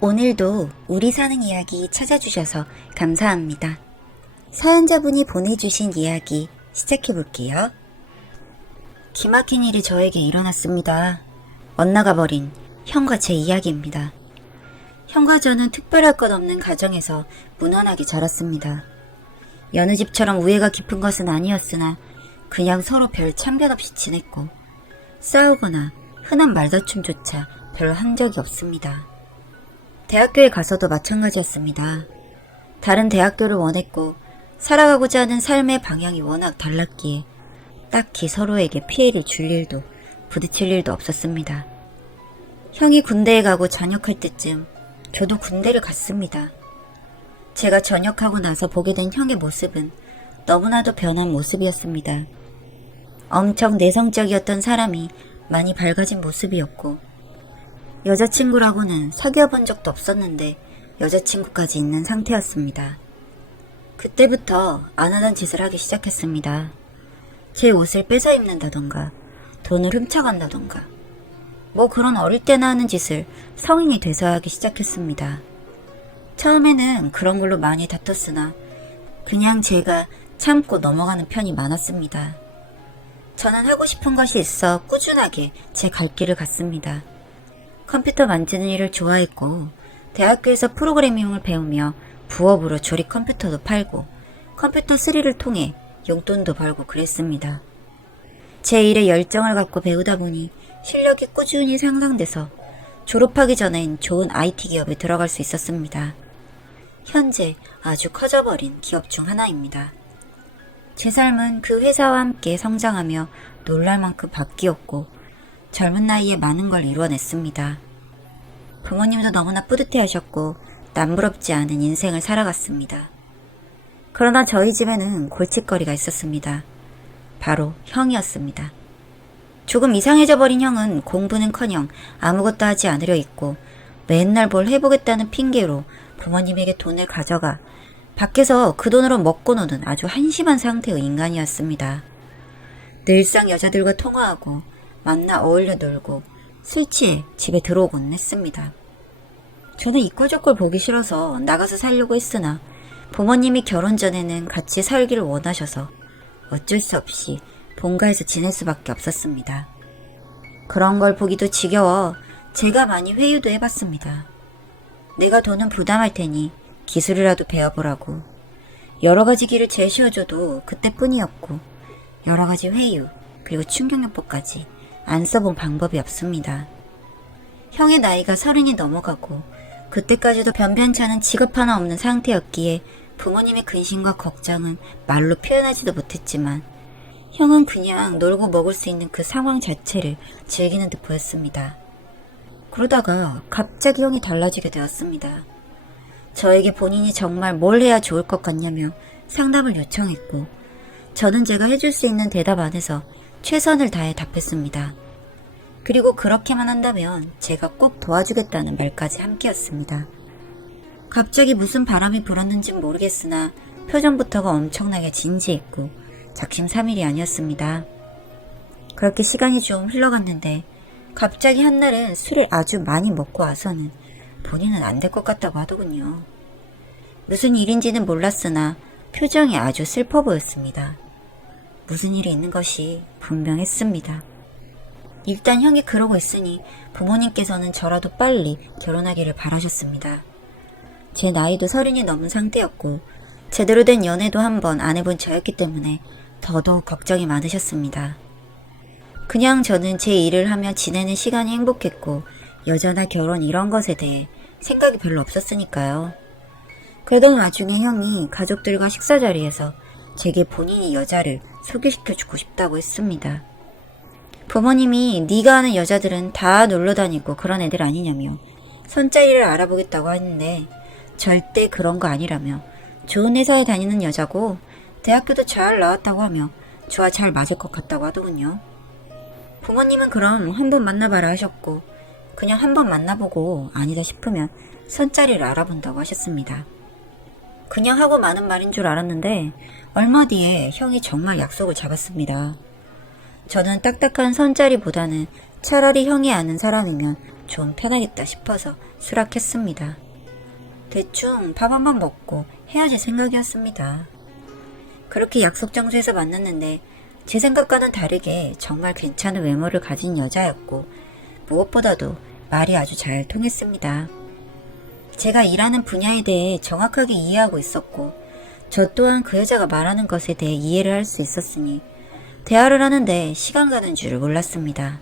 오늘도 우리 사는 이야기 찾아주셔서 감사합니다. 사연자분이 보내주신 이야기 시작해볼게요. 기막힌 일이 저에게 일어났습니다. 엇나가버린 형과 제 이야기입니다. 형과 저는 특별할 것 없는 가정에서 무난하게 자랐습니다. 여느 집처럼 우애가 깊은 것은 아니었으나 그냥 서로 별 참견 없이 지냈고 싸우거나 흔한 말다툼조차 별로 한 적이 없습니다. 대학교에 가서도 마찬가지였습니다. 다른 대학교를 원했고 살아가고자 하는 삶의 방향이 워낙 달랐기에 딱히 서로에게 피해를 줄 일도 부딪힐 일도 없었습니다. 형이 군대에 가고 전역할 때쯤 저도 군대를 갔습니다. 제가 전역하고 나서 보게 된 형의 모습은 너무나도 변한 모습이었습니다. 엄청 내성적이었던 사람이 많이 밝아진 모습이었고 여자친구라고는 사귀어 본 적도 없었는데 여자친구까지 있는 상태였습니다. 그때부터 안 하던 짓을 하기 시작했습니다. 제 옷을 뺏어 입는다던가 돈을 훔쳐간다던가 뭐 그런 어릴 때나 하는 짓을 성인이 돼서 하기 시작했습니다. 처음에는 그런 걸로 많이 다퉜으나 그냥 제가 참고 넘어가는 편이 많았습니다. 저는 하고 싶은 것이 있어 꾸준하게 제 갈 길을 갔습니다. 컴퓨터 만지는 일을 좋아했고 대학교에서 프로그래밍을 배우며 부업으로 조립 컴퓨터도 팔고 컴퓨터 수리를 통해 용돈도 벌고 그랬습니다. 제 일에 열정을 갖고 배우다 보니 실력이 꾸준히 향상돼서 졸업하기 전엔 좋은 IT 기업에 들어갈 수 있었습니다. 현재 아주 커져버린 기업 중 하나입니다. 제 삶은 그 회사와 함께 성장하며 놀랄 만큼 바뀌었고 젊은 나이에 많은 걸 이루어냈습니다. 부모님도 너무나 뿌듯해하셨고 남부럽지 않은 인생을 살아갔습니다. 그러나 저희 집에는 골칫거리가 있었습니다. 바로 형이었습니다. 조금 이상해져 버린 형은 공부는커녕 아무것도 하지 않으려 했고 맨날 뭘 해보겠다는 핑계로 부모님에게 돈을 가져가 밖에서 그 돈으로 먹고 노는 아주 한심한 상태의 인간이었습니다. 늘상 여자들과 통화하고 만나 어울려 놀고 술 취해 집에 들어오곤 했습니다. 저는 이꼴저꼴 보기 싫어서 나가서 살려고 했으나 부모님이 결혼 전에는 같이 살기를 원하셔서 어쩔 수 없이 본가에서 지낼 수밖에 없었습니다. 그런 걸 보기도 지겨워 제가 많이 회유도 해봤습니다. 내가 돈은 부담할 테니 기술이라도 배워보라고 여러 가지 길을 제시해줘도 그때뿐이었고 여러 가지 회유 그리고 충격요법까지 안 써본 방법이 없습니다. 형의 나이가 30이 넘어가고 그때까지도 변변치 않은 직업 하나 없는 상태였기에 부모님의 근심과 걱정은 말로 표현하지도 못했지만 형은 그냥 놀고 먹을 수 있는 그 상황 자체를 즐기는 듯 보였습니다. 그러다가 갑자기 형이 달라지게 되었습니다. 저에게 본인이 정말 뭘 해야 좋을 것 같냐며 상담을 요청했고 저는 제가 해줄 수 있는 대답 안에서 최선을 다해 답했습니다. 그리고 그렇게만 한다면 제가 꼭 도와주겠다는 말까지 함께였습니다. 갑자기 무슨 바람이 불었는진 모르겠으나 표정부터가 엄청나게 진지했고 작심삼일이 아니었습니다. 그렇게 시간이 좀 흘러갔는데 갑자기 한날은 술을 아주 많이 먹고 와서는 본인은 안 될 것 같다고 하더군요. 무슨 일인지는 몰랐으나 표정이 아주 슬퍼 보였습니다. 무슨 일이 있는 것이 분명했습니다. 일단 형이 그러고 있으니 부모님께서는 저라도 빨리 결혼하기를 바라셨습니다. 제 나이도 30이 넘은 상태였고 제대로 된 연애도 한번 안 해본 저였기 때문에 더더욱 걱정이 많으셨습니다. 그냥 저는 제 일을 하며 지내는 시간이 행복했고 여자나 결혼 이런 것에 대해 생각이 별로 없었으니까요. 그러던 와중에 형이 가족들과 식사 자리에서 제게 본인이 여자를 소개시켜주고 싶다고 했습니다. 부모님이 네가 아는 여자들은 다 놀러다니고 그런 애들 아니냐며 손자리를 알아보겠다고 하는데 절대 그런 거 아니라며 좋은 회사에 다니는 여자고 대학교도 잘 나왔다고 하며 저와 잘 맞을 것 같다고 하더군요. 부모님은 그럼 한번 만나봐라 하셨고 그냥 한번 만나보고 아니다 싶으면 손자리를 알아본다고 하셨습니다. 그냥 하고 마는 말인 줄 알았는데 얼마 뒤에 형이 정말 약속을 잡았습니다. 저는 딱딱한 선자리보다는 차라리 형이 아는 사람이면 좀 편하겠다 싶어서 수락했습니다. 대충 밥 한 번 먹고 헤어질 생각이었습니다. 그렇게 약속 장소에서 만났는데 제 생각과는 다르게 정말 괜찮은 외모를 가진 여자였고 무엇보다도 말이 아주 잘 통했습니다. 제가 일하는 분야에 대해 정확하게 이해하고 있었고 저 또한 그 여자가 말하는 것에 대해 이해를 할 수 있었으니 대화를 하는데 시간 가는 줄을 몰랐습니다.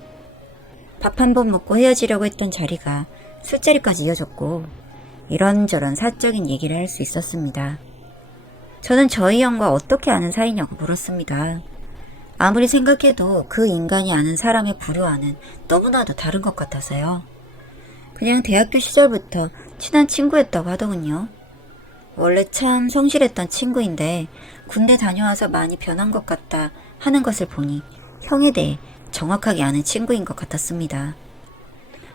밥 한 번 먹고 헤어지려고 했던 자리가 술자리까지 이어졌고 이런저런 사적인 얘기를 할 수 있었습니다. 저는 저희 형과 어떻게 아는 사이냐고 물었습니다. 아무리 생각해도 그 인간이 아는 사람의 부류와는 너무나도 다른 것 같아서요. 그냥 대학교 시절부터 친한 친구였다고 하더군요. 원래 참 성실했던 친구인데 군대 다녀와서 많이 변한 것 같다 하는 것을 보니 형에 대해 정확하게 아는 친구인 것 같았습니다.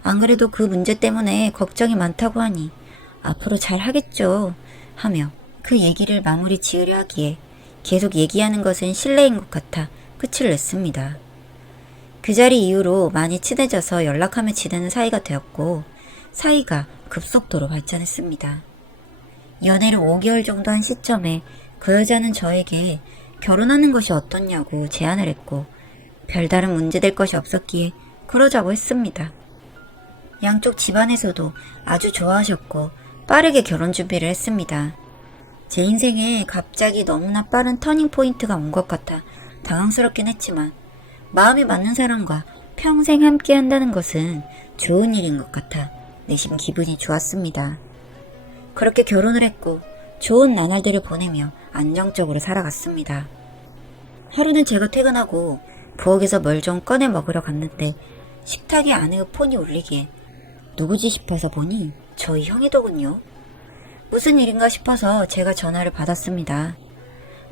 안 그래도 그 문제 때문에 걱정이 많다고 하니 앞으로 잘 하겠죠 하며 그 얘기를 마무리 지으려 하기에 계속 얘기하는 것은 실례인 것 같아 끝을 냈습니다. 그 자리 이후로 많이 친해져서 연락하며 지내는 사이가 되었고 사이가 급속도로 발전했습니다. 연애를 5개월 정도 한 시점에 그 여자는 저에게 결혼하는 것이 어떻냐고 제안을 했고 별다른 문제될 것이 없었기에 그러자고 했습니다. 양쪽 집안에서도 아주 좋아하셨고 빠르게 결혼 준비를 했습니다. 제 인생에 갑자기 너무나 빠른 터닝포인트가 온 것 같아 당황스럽긴 했지만 마음이 맞는 사람과 평생 함께 한다는 것은 좋은 일인 것 같아 내심 기분이 좋았습니다. 그렇게 결혼을 했고 좋은 나날들을 보내며 안정적으로 살아갔습니다. 하루는 제가 퇴근하고 부엌에서 뭘 좀 꺼내 먹으러 갔는데 식탁에 아내의 폰이 울리기에 누구지 싶어서 보니 저희 형이더군요. 무슨 일인가 싶어서 제가 전화를 받았습니다.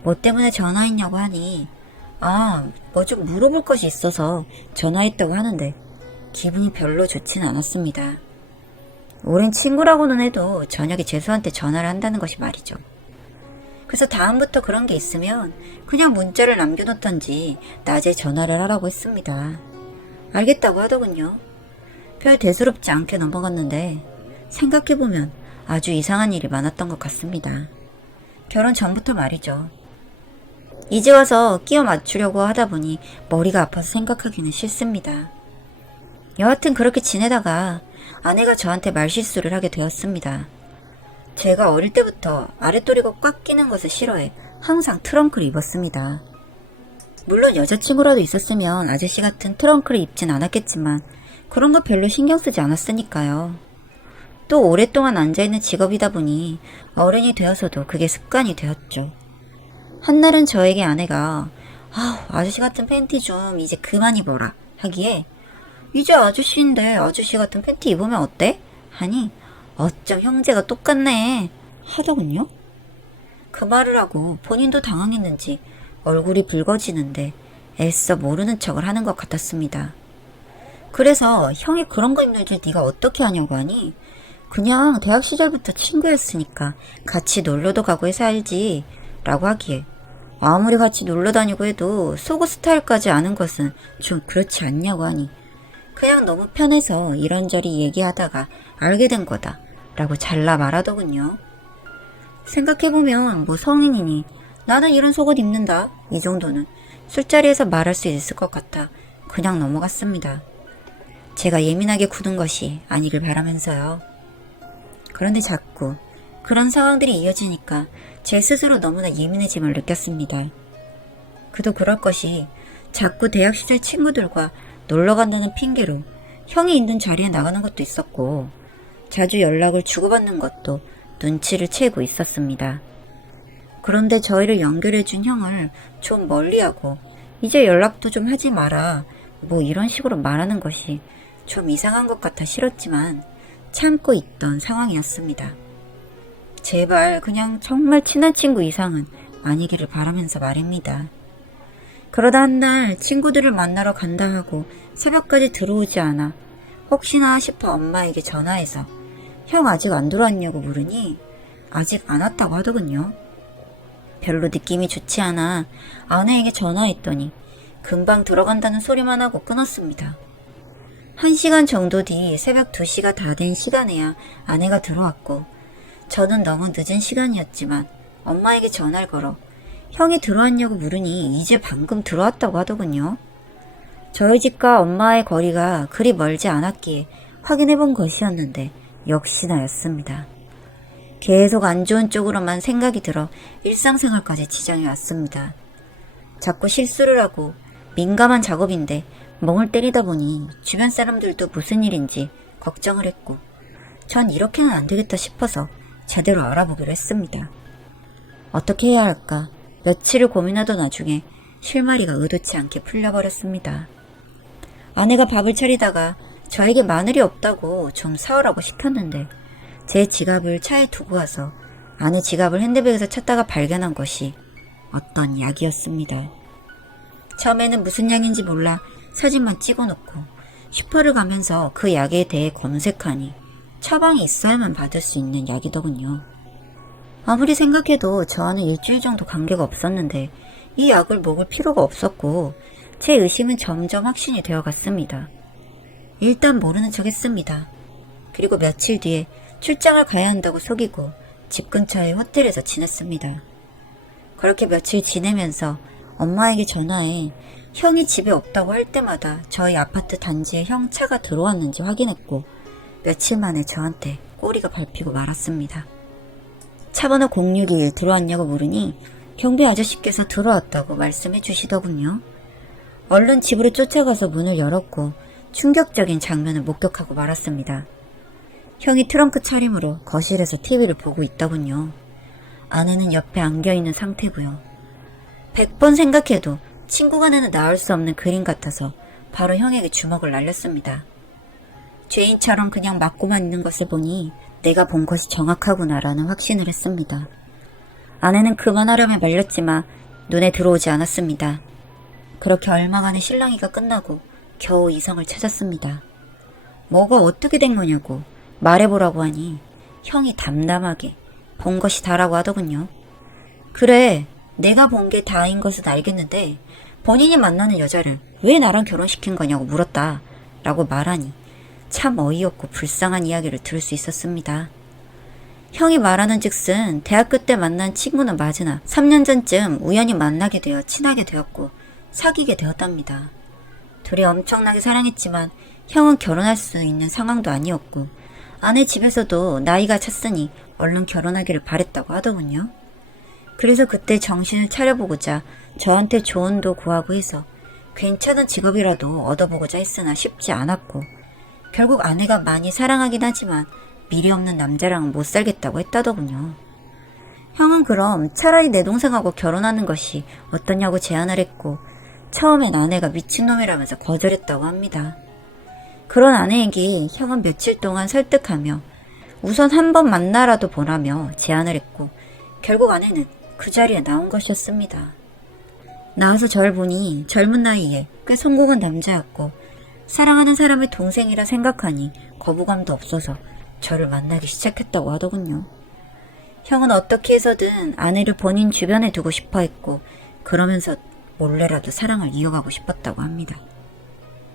뭐 때문에 전화했냐고 하니 뭐 좀 물어볼 것이 있어서 전화했다고 하는데 기분이 별로 좋지는 않았습니다. 오랜 친구라고는 해도 저녁에 재수한테 전화를 한다는 것이 말이죠. 그래서 다음부터 그런 게 있으면 그냥 문자를 남겨놓던지 낮에 전화를 하라고 했습니다. 알겠다고 하더군요. 별 대수롭지 않게 넘어갔는데 생각해보면 아주 이상한 일이 많았던 것 같습니다. 결혼 전부터 말이죠. 이제 와서 끼워 맞추려고 하다 보니 머리가 아파서 생각하기는 싫습니다. 여하튼 그렇게 지내다가 아내가 저한테 말실수를 하게 되었습니다. 제가 어릴 때부터 아랫도리가 꽉 끼는 것을 싫어해 항상 트렁크를 입었습니다. 물론 여자친구라도 있었으면 아저씨 같은 트렁크를 입진 않았겠지만 그런 거 별로 신경 쓰지 않았으니까요. 또 오랫동안 앉아있는 직업이다 보니 어른이 되어서도 그게 습관이 되었죠. 한날은 저에게 아내가 아저씨 같은 팬티 좀 이제 그만 입어라 하기에 이제 아저씨인데 아저씨 같은 팬티 입으면 어때? 하니 어쩜 형제가 똑같네 하더군요. 그 말을 하고 본인도 당황했는지 얼굴이 붉어지는데 애써 모르는 척을 하는 것 같았습니다. 그래서 형이 그런 거 입는 줄 네가 어떻게 아냐고 하니 그냥 대학 시절부터 친구였으니까 같이 놀러도 가고 해서 알지 라고 하기에 아무리 같이 놀러 다니고 해도 속옷 스타일까지 아는 것은 좀 그렇지 않냐고 하니 그냥 너무 편해서 이런저리 얘기하다가 알게 된 거다 라고 잘라 말하더군요. 생각해보면 뭐 성인이니 나는 이런 속옷 입는다 이 정도는 술자리에서 말할 수 있을 것 같아 그냥 넘어갔습니다. 제가 예민하게 구는 것이 아니길 바라면서요. 그런데 자꾸 그런 상황들이 이어지니까 제 스스로 너무나 예민해짐을 느꼈습니다. 그도 그럴 것이 자꾸 대학 시절 친구들과 놀러 간다는 핑계로 형이 있는 자리에 나가는 것도 있었고 자주 연락을 주고받는 것도 눈치를 채고 있었습니다. 그런데 저희를 연결해준 형을 좀 멀리하고 이제 연락도 좀 하지 마라 뭐 이런 식으로 말하는 것이 좀 이상한 것 같아 싫었지만 참고 있던 상황이었습니다. 제발 그냥 정말 친한 친구 이상은 아니기를 바라면서 말입니다. 그러다 한날 친구들을 만나러 간다 하고 새벽까지 들어오지 않아 혹시나 싶어 엄마에게 전화해서 형 아직 안 들어왔냐고 물으니 아직 안 왔다고 하더군요. 별로 느낌이 좋지 않아 아내에게 전화했더니 금방 들어간다는 소리만 하고 끊었습니다. 1시간 정도 뒤 새벽 2시가 다 된 시간에야 아내가 들어왔고, 저는 너무 늦은 시간이었지만 엄마에게 전화를 걸어 형이 들어왔냐고 물으니 이제 방금 들어왔다고 하더군요. 저희 집과 엄마의 거리가 그리 멀지 않았기에 확인해 본 것이었는데 역시나였습니다. 계속 안 좋은 쪽으로만 생각이 들어 일상생활까지 지장이 왔습니다. 자꾸 실수를 하고 민감한 작업인데 멍을 때리다 보니 주변 사람들도 무슨 일인지 걱정을 했고, 전 이렇게는 안 되겠다 싶어서 제대로 알아보기로 했습니다. 어떻게 해야 할까 며칠을 고민하던 와중에 실마리가 의도치 않게 풀려버렸습니다. 아내가 밥을 차리다가 저에게 마늘이 없다고 좀 사오라고 시켰는데 제 지갑을 차에 두고 와서 아내 지갑을 핸드백에서 찾다가 발견한 것이 어떤 약이었습니다. 처음에는 무슨 약인지 몰라 사진만 찍어놓고 슈퍼를 가면서 그 약에 대해 검색하니 처방이 있어야만 받을 수 있는 약이더군요. 아무리 생각해도 저와는 일주일 정도 관계가 없었는데 이 약을 먹을 필요가 없었고 제 의심은 점점 확신이 되어갔습니다. 일단 모르는 척 했습니다. 그리고 며칠 뒤에 출장을 가야 한다고 속이고 집 근처의 호텔에서 지냈습니다. 그렇게 며칠 지내면서 엄마에게 전화해 형이 집에 없다고 할 때마다 저희 아파트 단지에 형 차가 들어왔는지 확인했고 며칠 만에 저한테 꼬리가 밟히고 말았습니다. 차번호 061 들어왔냐고 물으니 경비 아저씨께서 들어왔다고 말씀해 주시더군요. 얼른 집으로 쫓아가서 문을 열었고 충격적인 장면을 목격하고 말았습니다. 형이 트렁크 차림으로 거실에서 TV를 보고 있더군요. 아내는 옆에 안겨있는 상태고요. 100번 생각해도 친구가 내는 나을 수 없는 그림 같아서 바로 형에게 주먹을 날렸습니다. 죄인처럼 그냥 맞고만 있는 것을 보니 내가 본 것이 정확하구나라는 확신을 했습니다. 아내는 그만하려며 말렸지만 눈에 들어오지 않았습니다. 그렇게 얼마간의 실랑이가 끝나고 겨우 이성을 찾았습니다. 뭐가 어떻게 된 거냐고 말해보라고 하니 형이 담담하게 본 것이 다라고 하더군요. 그래, 내가 본 게 다인 것은 알겠는데 본인이 만나는 여자를 왜 나랑 결혼시킨 거냐고 물었다 라고 말하니 참 어이없고 불쌍한 이야기를 들을 수 있었습니다. 형이 말하는 즉슨 대학교 때 만난 친구는 맞으나 3년 전쯤 우연히 만나게 되어 친하게 되었고 사귀게 되었답니다. 둘이 엄청나게 사랑했지만 형은 결혼할 수 있는 상황도 아니었고 아내 집에서도 나이가 찼으니 얼른 결혼하기를 바랬다고 하더군요. 그래서 그때 정신을 차려보고자 저한테 조언도 구하고 해서 괜찮은 직업이라도 얻어보고자 했으나 쉽지 않았고 결국 아내가 많이 사랑하긴 하지만 미래 없는 남자랑은 못 살겠다고 했다더군요. 형은 그럼 차라리 내 동생하고 결혼하는 것이 어떠냐고 제안을 했고 처음엔 아내가 미친놈이라면서 거절했다고 합니다. 그런 아내에게 형은 며칠 동안 설득하며 우선 한번 만나라도 보라며 제안을 했고 결국 아내는 그 자리에 나온 것이었습니다. 나와서 저를 보니 젊은 나이에 꽤 성공한 남자였고 사랑하는 사람의 동생이라 생각하니 거부감도 없어서 저를 만나기 시작했다고 하더군요. 형은 어떻게 해서든 아내를 본인 주변에 두고 싶어 했고 그러면서 몰래라도 사랑을 이어가고 싶었다고 합니다.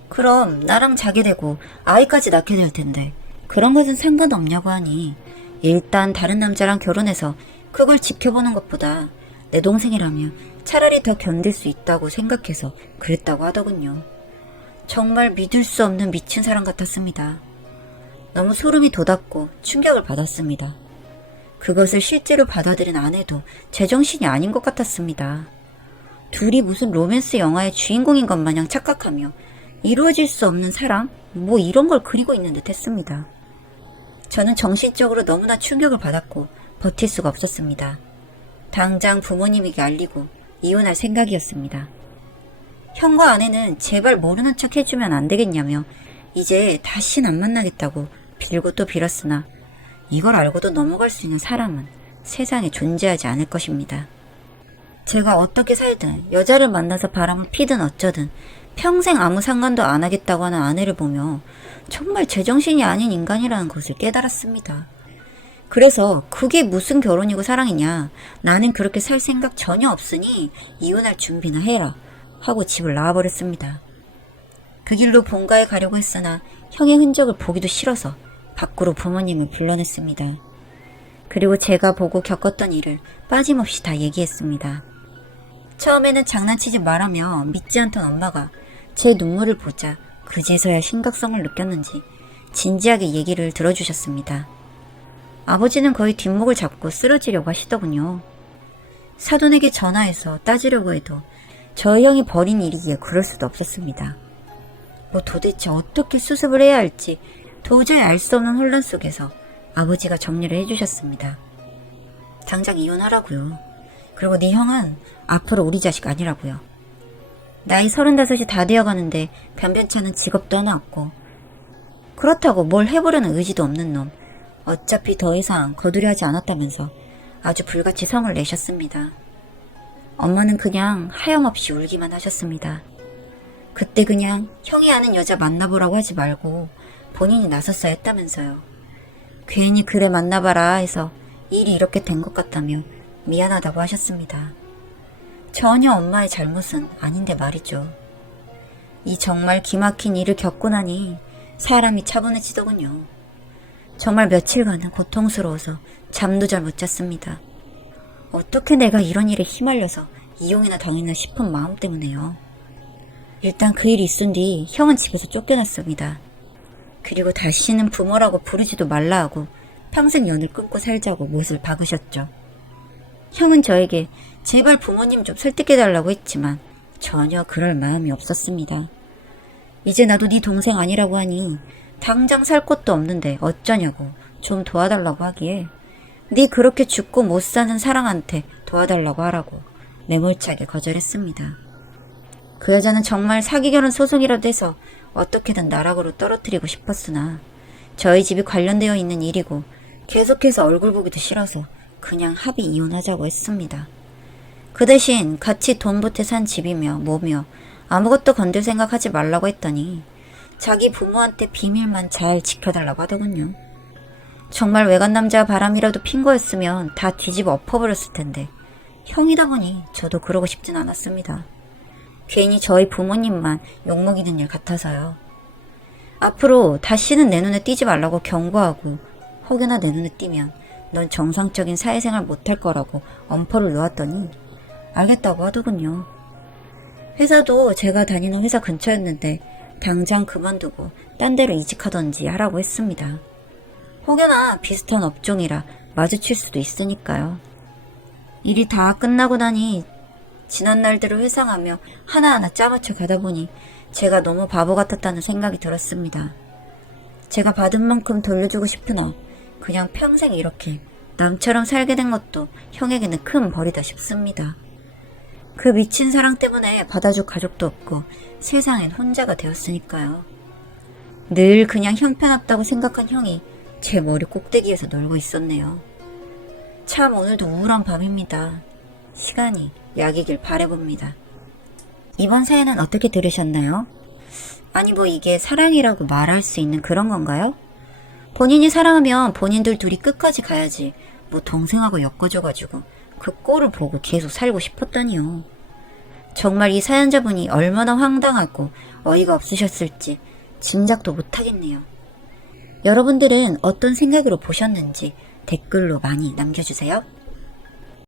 그럼 나랑 자게 되고 아이까지 낳게 될 텐데 그런 것은 상관없냐고 하니 일단 다른 남자랑 결혼해서 그걸 지켜보는 것보다 내 동생이라면 차라리 더 견딜 수 있다고 생각해서 그랬다고 하더군요. 정말 믿을 수 없는 미친 사람 같았습니다. 너무 소름이 돋았고 충격을 받았습니다. 그것을 실제로 받아들인 아내도 제정신이 아닌 것 같았습니다. 둘이 무슨 로맨스 영화의 주인공인 것 마냥 착각하며 이루어질 수 없는 사랑? 뭐 이런 걸 그리고 있는 듯 했습니다. 저는 정신적으로 너무나 충격을 받았고 버틸 수가 없었습니다. 당장 부모님에게 알리고 이혼할 생각이었습니다. 형과 아내는 제발 모르는 척 해주면 안 되겠냐며 이제 다신 안 만나겠다고 빌고 또 빌었으나 이걸 알고도 넘어갈 수 있는 사람은 세상에 존재하지 않을 것입니다. 제가 어떻게 살든 여자를 만나서 바람을 피든 어쩌든 평생 아무 상관도 안 하겠다고 하는 아내를 보며 정말 제정신이 아닌 인간이라는 것을 깨달았습니다. 그래서 그게 무슨 결혼이고 사랑이냐, 나는 그렇게 살 생각 전혀 없으니 이혼할 준비나 해라 하고 집을 나와버렸습니다. 그 길로 본가에 가려고 했으나 형의 흔적을 보기도 싫어서 밖으로 부모님을 불러냈습니다. 그리고 제가 보고 겪었던 일을 빠짐없이 다 얘기했습니다. 처음에는 장난치지 말라며 믿지 않던 엄마가 제 눈물을 보자 그제서야 심각성을 느꼈는지 진지하게 얘기를 들어주셨습니다. 아버지는 거의 뒷목을 잡고 쓰러지려고 하시더군요. 사돈에게 전화해서 따지려고 해도 저희 형이 벌인 일이기에 그럴 수도 없었습니다. 뭐 도대체 어떻게 수습을 해야 할지 도저히 알 수 없는 혼란 속에서 아버지가 정리를 해주셨습니다. 당장 이혼하라고요. 그리고 네 형은 앞으로 우리 자식 아니라고요. 나이 35이 다 되어가는데 변변치 않은 직업도 하나 없고 그렇다고 뭘 해보려는 의지도 없는 놈. 어차피 더 이상 거두려 하지 않았다면서 아주 불같이 성을 내셨습니다. 엄마는 그냥 하염없이 울기만 하셨습니다. 그때 그냥 형이 아는 여자 만나보라고 하지 말고 본인이 나섰어야 했다면서요. 괜히 그래 만나봐라 해서 일이 이렇게 된 것 같다며 미안하다고 하셨습니다. 전혀 엄마의 잘못은 아닌데 말이죠. 이 정말 기막힌 일을 겪고 나니 사람이 차분해지더군요. 정말 며칠간은 고통스러워서 잠도 잘 못 잤습니다. 어떻게 내가 이런 일에 휘말려서 이용이나 당했나 싶은 마음 때문에요. 일단 그 일이 있은 뒤 형은 집에서 쫓겨났습니다. 그리고 다시는 부모라고 부르지도 말라 하고 평생 연을 끊고 살자고 못을 박으셨죠. 형은 저에게 제발 부모님 좀 설득해달라고 했지만 전혀 그럴 마음이 없었습니다. 이제 나도 네 동생 아니라고 하니 당장 살 곳도 없는데 어쩌냐고 좀 도와달라고 하기에 네 그렇게 죽고 못 사는 사랑한테 도와달라고 하라고 매몰차게 거절했습니다. 그 여자는 정말 사기 결혼 소송이라도 해서 어떻게든 나락으로 떨어뜨리고 싶었으나 저희 집이 관련되어 있는 일이고 계속해서 얼굴 보기도 싫어서 그냥 합의 이혼하자고 했습니다. 그 대신 같이 돈 보태 산 집이며 뭐며 아무것도 건들 생각하지 말라고 했더니 자기 부모한테 비밀만 잘 지켜달라고 하더군요. 정말 외간 남자 바람이라도 핀 거였으면 다 뒤집어 엎어버렸을 텐데 형이다 보니 저도 그러고 싶진 않았습니다. 괜히 저희 부모님만 욕먹이는 일 같아서요. 앞으로 다시는 내 눈에 띄지 말라고 경고하고 혹여나 내 눈에 띄면 넌 정상적인 사회생활 못할 거라고 엄포를 놓았더니 알겠다고 하더군요. 회사도 제가 다니는 회사 근처였는데 당장 그만두고 딴 데로 이직하던지 하라고 했습니다. 혹여나 비슷한 업종이라 마주칠 수도 있으니까요. 일이 다 끝나고 나니 지난 날들을 회상하며 하나하나 짜맞춰 가다 보니 제가 너무 바보 같았다는 생각이 들었습니다. 제가 받은 만큼 돌려주고 싶으나 그냥 평생 이렇게 남처럼 살게 된 것도 형에게는 큰 벌이다 싶습니다. 그 미친 사랑 때문에 받아줄 가족도 없고 세상엔 혼자가 되었으니까요. 늘 그냥 형편없다고 생각한 형이 제 머리 꼭대기에서 놀고 있었네요. 참 오늘도 우울한 밤입니다. 시간이 약이길 바라봅니다. 이번 사연은 어떻게 들으셨나요? 아니 뭐 이게 사랑이라고 말할 수 있는 그런 건가요? 본인이 사랑하면 본인들 둘이 끝까지 가야지 뭐 동생하고 엮어줘가지고 그 꼴을 보고 계속 살고 싶었다니요. 정말 이 사연자분이 얼마나 황당하고 어이가 없으셨을지 짐작도 못하겠네요. 여러분들은 어떤 생각으로 보셨는지 댓글로 많이 남겨주세요.